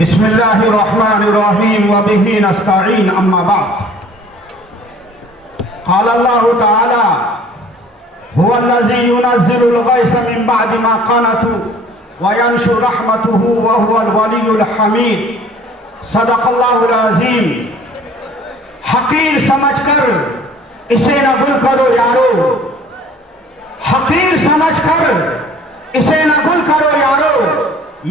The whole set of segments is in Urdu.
بسم اللہ الرحمن الرحیم وبہ نستعین اما بعد قال اللہ تعالی هو الذی ينزل الغیث من بعد ما قنطوا وینشر رحمته وهو الولی الحمید صدق اللہ العظیم۔ حقیر سمجھ کر اسے نہ گل کرو یارو، حقیر سمجھ کر اسے نہ گل کرو یارو،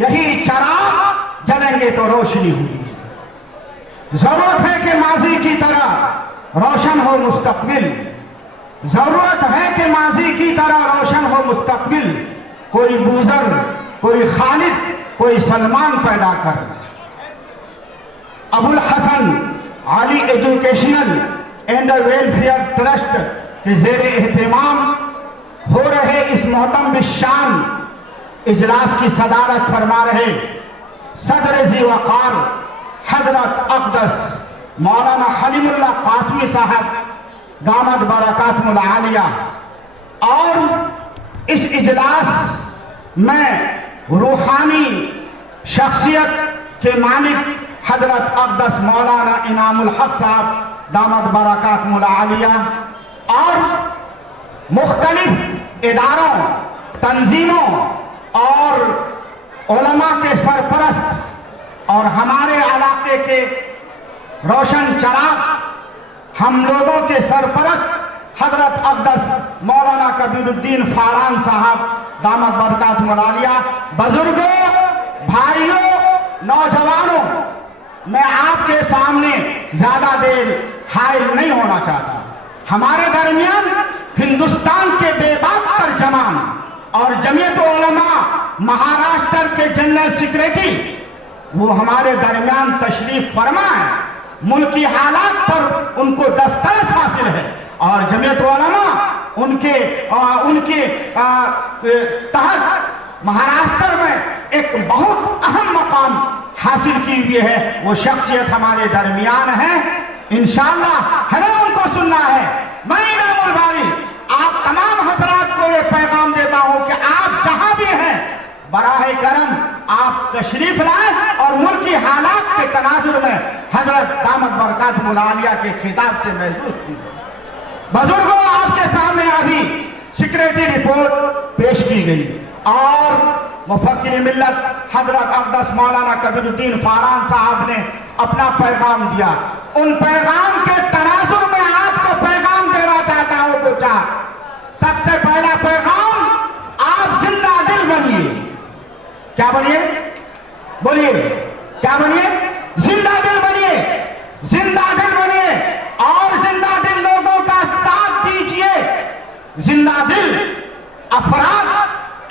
یہی چراغ جلیں گے تو روشنی ہوگی۔ ضرورت ہے کہ ماضی کی طرح روشن ہو مستقبل، ضرورت ہے کہ ماضی کی طرح روشن ہو مستقبل، کوئی بوزر، کوئی خالد، کوئی سلمان پیدا کر۔ ابو الحسن علی ایجوکیشنل اینڈ ویلفیئر ٹرسٹ کے زیر اہتمام ہو رہے اس محترم بالشان اجلاس کی صدارت فرما رہے صدر ذی وقار حضرت اقدس مولانا حلیم اللہ قاسمی صاحب دامت برکاتہم العالیہ، اور اس اجلاس میں روحانی شخصیت کے مالک حضرت اقدس مولانا انعام الحق صاحب دامت برکاتہم العالیہ، اور مختلف اداروں، تنظیموں اور علماء کے سرپرست اور ہمارے علاقے کے روشن چراغ ہم لوگوں کے سرپرست حضرت اقدس مولانا کبیر الدین فاران صاحب دامت برکاتہم العالیہ، بزرگوں، بھائیوں، نوجوانوں، میں آپ کے سامنے زیادہ دیر حائل نہیں ہونا چاہتا۔ ہمارے درمیان ہندوستان کے بے باک ترجمان اور جمعیت علماء مہاراشٹر کے جنرل سیکریٹری وہ ہمارے درمیان تشریف فرما ہے۔ ملکی حالات پر ان کو دسترس حاصل ہے اور جمعیت علماء ان کے تحت مہاراشٹر میں ایک بہت اہم مقام حاصل کی ہوئی ہے، وہ شخصیت ہمارے درمیان ہے۔ انشاءاللہ ہمیں ان کو سننا ہے۔ میں انعام الباری آپ تمام حضرات کو یہ پیغام دیتا ہوں کہ آپ جہاں بھی ہیں براہ کرم آپ تشریف لائیں اور ملکی حالات کے تناظر میں حضرت دامت برکاتہم العالیہ کے خطاب سے محظوظ کیجیے۔ بزرگوں، آپ کے سامنے ابھی سیکریٹری رپورٹ پیش کی گئی اور مفکر ملت حضرت اقدس مولانا کبیر الدین فاران صاحب نے اپنا پیغام دیا۔ ان پیغام کے تناظر میں آپ کو پیغام دینا چاہتا ہوں تو سب سے پہلا پیغام، آپ زندہ دل بنیے۔ کیا بنیے؟ بولیے، کیا بنیے؟ زندہ دل بنیے، زندہ دل بنیے اور زندہ دل لوگوں کا ساتھ دیجئے۔ زندہ دل افراد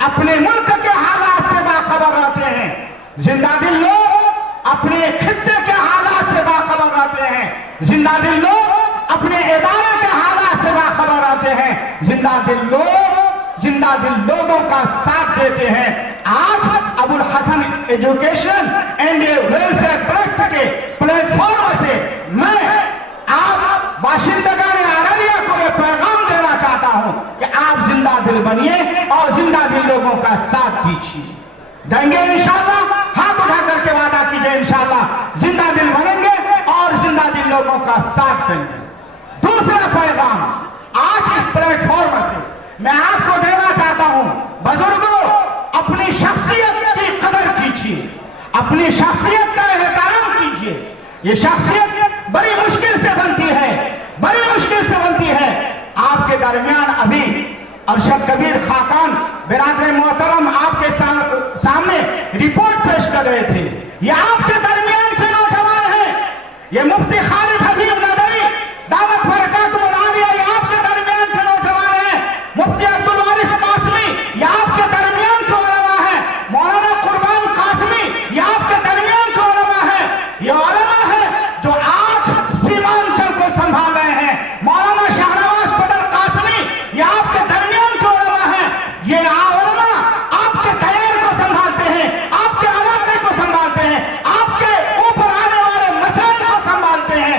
اپنے ملک کے حالات سے باخبر رہتے ہیں، زندہ دل لوگ اپنے خطے کے حالات سے باخبر رہتے ہیں، زندہ دل لوگ اپنے ادارے کے حالات سے باخبر رہتے ہیں، زندہ دل لوگوں کا ساتھ دیتے ہیں۔ آج ابو الحسن ایجوکیشن اینڈ ویلفیئر ٹرسٹ کے پلیٹ فارم سے میں آپ باشندگان ارریہ کو یہ پیغام دینا چاہتا ہوں کہ آپ زندہ دل بنیے اور زندہ دل لوگوں کا ساتھ دیجیے۔ دیں گے انشاءاللہ؟ ہاتھ اٹھا کر کے وعدہ کیجئے انشاءاللہ زندہ دل بنیں گے اور زندہ دل لوگوں کا ساتھ دیں گے۔ دوسرا پیغام آج اس پلیٹ فارم سے میں آپ کو دینا چاہتا ہوں، بزرگوں، اپنی شخصیت کی قدر کیجیے، اپنی شخصیت کا احترام کیجیے۔ یہ شخصیت بڑی مشکل سے بنتی ہے، بڑی مشکل سے بنتی ہے۔ آپ کے درمیان ابھی ارشد کبیر خاقان برادر محترم آپ کے سامنے رپورٹ پیش کر رہے تھے۔ یہ آپ کے درمیان کے نوجوان ہیں، یہ مفتی خالد حبیب ندوی دامت برکاتہم العالیہ، یہ آپ کے درمیان کے نوجوان ہیں۔ مفتی عبدالوارث قاسمی، یہ آپ کے درمیان کے علماء ہیں۔ مولانا قربان قاسمی، یہ آپ کے درمیان کے علماء ہیں۔ یہ علماء ہیں جو آج سیمانچل کو سنبھال رہے ہیں۔ مولانا شہنواز پٹل قاسمی، یہ آپ کے درمیان کے علماء ہیں۔ یہ علماء آپ کے تیار کو سنبھالتے ہیں، آپ کے علاقے کو سنبھالتے ہیں، آپ کے اوپر آنے والے مسائل کو سنبھالتے ہیں۔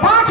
5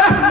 10